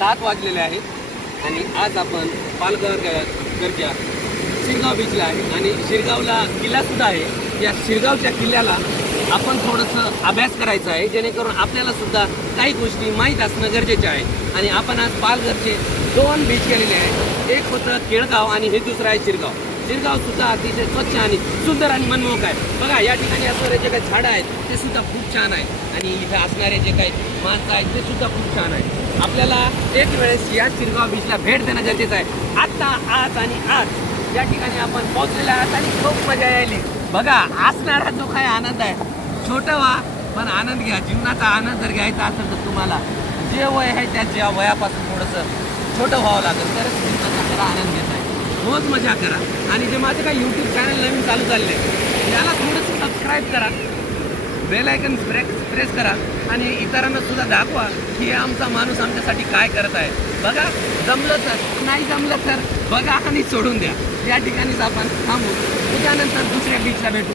7 वाजलेले आहेत आणि आज आपण पालघरच्या शिरगाव बीचला आहे आणि शिरगावला किल्लासुद्धा आहे। या शिरगावच्या किल्ल्याला आपण थोडंसं अभ्यास करायचा आहे, जेणेकरून आपल्याला सुद्धा काही गोष्टी माहीत असणं गरजेचं आहे। आणि आपण आज पालघरचे 2 बीच केलेले आहेत, एक होतं केळगाव आणि हे दुसरं आहे शिरगाव। शिरगाव सुद्धा अतिशय स्वच्छ आणि सुंदर आणि मनमोहक आहे। बघा या ठिकाणी असणारे जे काही झाडं आहेत ते सुद्धा खूप छान आहेत आणि इथे असणारे जे काही माणसं आहेत ते सुद्धा खूप छान आहेत। आपल्याला एक वेळेस या शिरगाव बीचला भेट देणं गरजेचं आहे। आता आज आणि आज या ठिकाणी आपण पोहोचलेलो आहात आणि खूप मजा यायली। बघा असणारा जो काही आनंद आहे, छोटं व्हा पण आनंद घ्या। जीवनाचा आनंद जर घ्यायचा असेल तर तुम्हाला जे वय आहे त्या वयापासून थोडंसं छोटं व्हावं लागेल, तरच जीवनाचा खरा आनंद घेता येईल। रोज मजा करा आणि जे माझं काही यूट्यूब चॅनल नवीन चालू झाले याला थोडंसं सबस्क्राईब करा, बेल आयकन प्रेस करा आणि इतरांना सुद्धा दाखवा की आमचा माणूस आमच्यासाठी काय करत आहे। बघा जमलं तर, नाही जमलं तर बघा आणि सोडून द्या। या ठिकाणीच आपण थांबू, त्यानंतर दुसऱ्या बीचला भेटू।